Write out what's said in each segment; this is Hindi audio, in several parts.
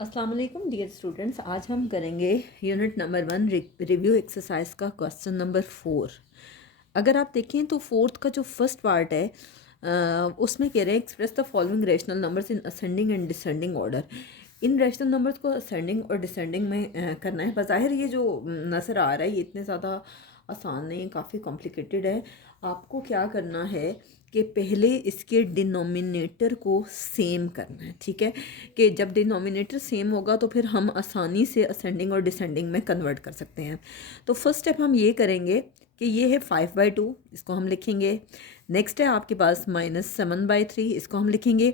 अस्सलाम वालेकुम डियर स्टूडेंट्स। आज हम करेंगे यूनिट नंबर 1 रिव्यू एक्सरसाइज का क्वेश्चन नंबर 4। अगर आप देखें तो फोर्थ का जो फर्स्ट पार्ट है उसमें कह रहे हैं express the following rational numbers in ascending and descending order. In rational numbers को असेंडिंग और डिसेंडिंग में करना है। बज़ाहिर ये जो नज़र आ रहा है ये इतने ज़्यादा आसान नहीं, काफ़ी कॉम्प्लिकेटेड है। आपको क्या करना है कि पहले इसके डिनोमिनेटर को सेम करना है। ठीक है, कि जब डिनोमिनेटर सेम होगा तो फिर हम आसानी से असेंडिंग और डिसेंडिंग में कन्वर्ट कर सकते हैं। तो फर्स्ट स्टेप हम ये करेंगे कि ये है 5/2, इसको हम लिखेंगे। नेक्स्ट है आपके पास -7/3, इसको हम लिखेंगे।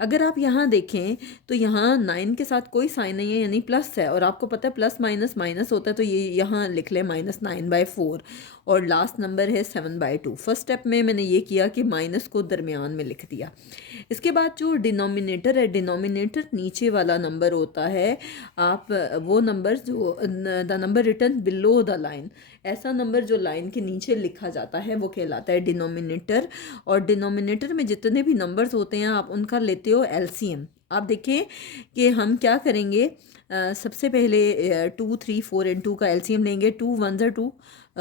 अगर आप यहाँ देखें तो यहाँ 9 के साथ कोई साइन नहीं है, यानी प्लस है, और आपको पता है प्लस माइनस माइनस होता है, तो ये यहाँ लिख लें -9/4। और लास्ट नंबर है 7/2। फर्स्ट स्टेप में मैंने ये किया कि माइनस को दरमियान में लिख दिया। इसके बाद जो डिनोमिनेटर है, डिनोमिनेटर नीचे वाला नंबर होता है। आप वो नंबर जो the number written below the line, ऐसा नंबर जो लाइन के नीचे लिखा जाता है वो कहलाता है डिनोमिनेटर। और डिनोमिनेटर में जितने भी नंबर्स होते हैं आप उनका लेते हो एलसीएम। आप देखें कि हम क्या करेंगे। सबसे पहले 2 3 4 एंड 2 का एलसीएम लेंगे। 2 1 ज़र 2,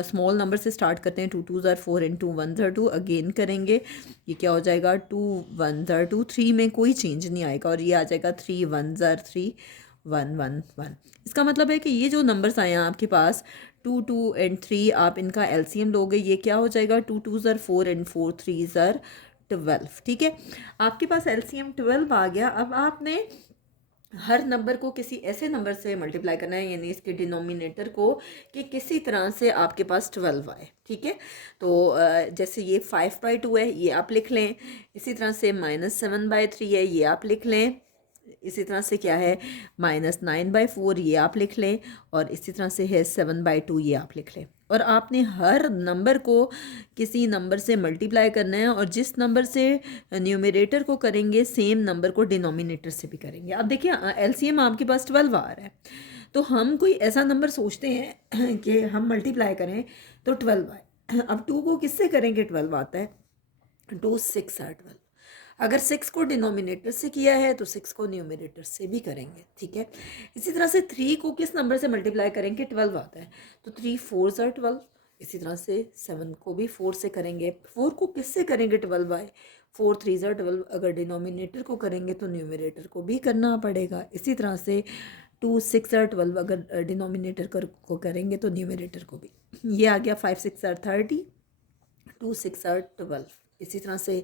स्मॉल नंबर से स्टार्ट करते हैं। 2 2 ज़र 4 एंड 2 1 ज़र 2 अगेन करेंगे। ये क्या हो जाएगा 2 1 ज़र 2, 3 में कोई चेंज नहीं आएगा, और ये आ जाएगा 3 1 ज़र 3 1 1 1। इसका मतलब है कि ये जो नंबर्स आए हैं आपके पास 2 2 एंड 3, आप इनका एलसीएम लोगे, ये क्या हो जाएगा 2 2 ज़र 4 एंड 4 3 ज़र 12। ठीक है, आपके पास एलसीएम 12 आ गया। अब आपने हर नंबर को किसी ऐसे नंबर से मल्टीप्लाई करना है, यानी इसके डिनोमिनेटर को, कि किसी तरह से आपके पास 12 आए। ठीक है, तो जैसे ये 5/2 है, ये आप लिख लें। इसी तरह से -7/3 है, ये आप लिख लें। इसी तरह से क्या है -9/4, ये आप लिख लें। और इसी तरह से है 7/2, ये आप लिख लें। और आपने हर नंबर को किसी नंबर से मल्टीप्लाई करना है, और जिस नंबर से न्यूमरेटर को करेंगे सेम नंबर को डिनोमिनेटर से भी करेंगे। अब देखिए एलसीएम आपके पास 12 आ रहा है, तो हम कोई ऐसा नंबर सोचते हैं कि हम मल्टीप्लाई करें तो 12 आए। अब 2 को किससे करेंगे 12 आता है, 2 6 are 12। अगर 6 को डिनोमिनेटर से किया है तो 6 को न्यूमरेटर से भी करेंगे। ठीक है, इसी तरह से 3 को किस नंबर से मल्टीप्लाई करेंगे 12 आता है, तो 3 4 are 12। इसी तरह से 7 को भी 4 से करेंगे। 4 को किससे करेंगे 12 आए, 4 3 are 12। अगर डिनोमिनेटर को करेंगे तो न्यूमरेटर को भी करना पड़ेगा। इसी तरह से 2 6 are 12, अगर डिनोमिनेटर को करेंगे तो न्यूमरेटर को भी। ये आ गया 5 6 are 30, 2 6 are 12। इसी तरह से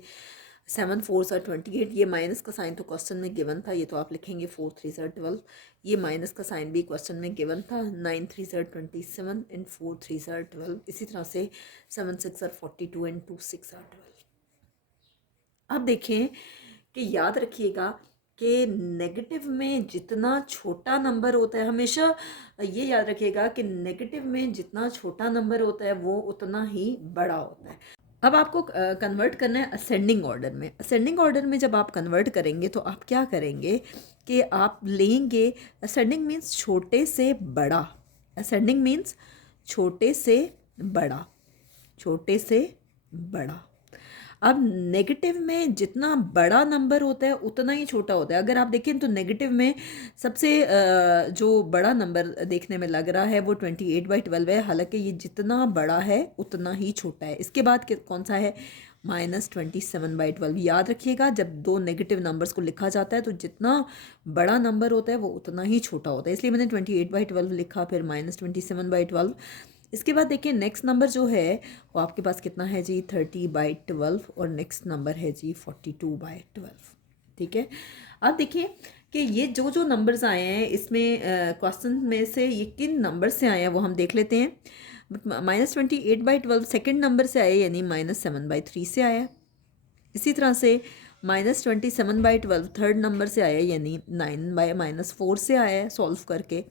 7 4 are 28। ये माइनस का साइन तो क्वेश्चन में गिवन था, ये तो आप लिखेंगे 4 3 are 12। ये माइनस का साइन भी क्वेश्चन में गिवन था। 9 3 are 27 एंड 4 3 are 12। इसी तरह से 7 6 are 42 एंड 2 6 are 12। अब देखें कि याद रखिएगा कि नेगेटिव में जितना छोटा नंबर होता है, हमेशा ये याद रखिएगा कि नेगेटिव में जितना छोटा नंबर होता है वो उतना ही बड़ा होता है। अब आपको कन्वर्ट करना है असेंडिंग ऑर्डर में। असेंडिंग ऑर्डर में जब आप कन्वर्ट करेंगे तो आप क्या करेंगे कि आप लेंगे, असेंडिंग मीन्स छोटे से बड़ा, असेंडिंग मीन्स छोटे से बड़ा, छोटे से बड़ा। अब नेगेटिव में जितना बड़ा नंबर होता है उतना ही छोटा होता है। अगर आप देखें तो नेगेटिव में सबसे जो बड़ा नंबर देखने में लग रहा है वो 28/12 है, हालांकि ये जितना बड़ा है उतना ही छोटा है। इसके बाद कौन सा है -27/12। याद रखिएगा जब दो नेगेटिव नंबर्स को लिखा जाता है तो जितना बड़ा नंबर होता है वो उतना ही छोटा होता है, इसलिए मैंने 28/12 लिखा, फिर -27/12। इसके बाद देखिए नेक्स्ट नंबर जो है वो आपके पास कितना है जी 30/12, और नेक्स्ट नंबर है जी 42/12। ठीक है, अब देखिए कि ये जो जो नंबर्स आए हैं इसमें क्वेश्चन में से ये किन नंबर से आए हैं वो हम देख लेते हैं। -28/12 सेकेंड नंबर से आए, यानी -7/3 से आया। इसी तरह से -27/12 थर्ड नंबर से आया, यानी 9/-4 से आया है सॉल्व करके।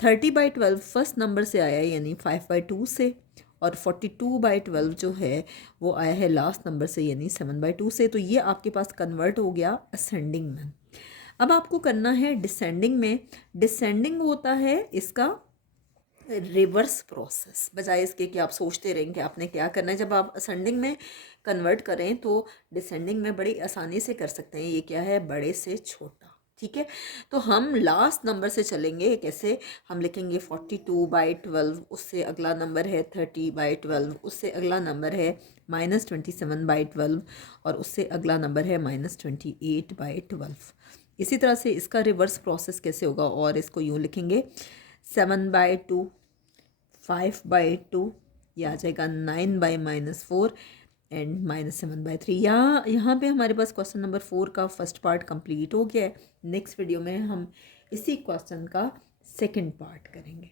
30/12 फर्स्ट नंबर से आया है, यानी 5/2 से। और 42/12 जो है वो आया है लास्ट नंबर से, यानी 7/2 से। तो ये आपके पास कन्वर्ट हो गया असेंडिंग में। अब आपको करना है डिसेंडिंग में। डिसेंडिंग होता है इसका रिवर्स प्रोसेस, बजाय इसके कि आप सोचते रहें कि आपने क्या करना है। जब आप असेंडिंग में कन्वर्ट करें तो डिसेंडिंग में बड़ी आसानी से कर सकते हैं। ये क्या है, बड़े से छोटा। ठीक है। तो हम लास्ट नंबर से चलेंगे, कैसे हम लिखेंगे 42/12, उससे अगला नंबर है 30/12, उससे अगला नंबर है -27/12 और उससे अगला नंबर है -28/12। इसी तरह से इसका रिवर्स प्रोसेस कैसे होगा, और इसको यूँ लिखेंगे 7/2, 5/2, ये आ जाएगा 9/-4 एंड -7/3। यहाँ पे हमारे पास क्वेश्चन नंबर 4 का फर्स्ट पार्ट कंप्लीट हो गया है। नेक्स्ट वीडियो में हम इसी क्वेश्चन का सेकंड पार्ट करेंगे।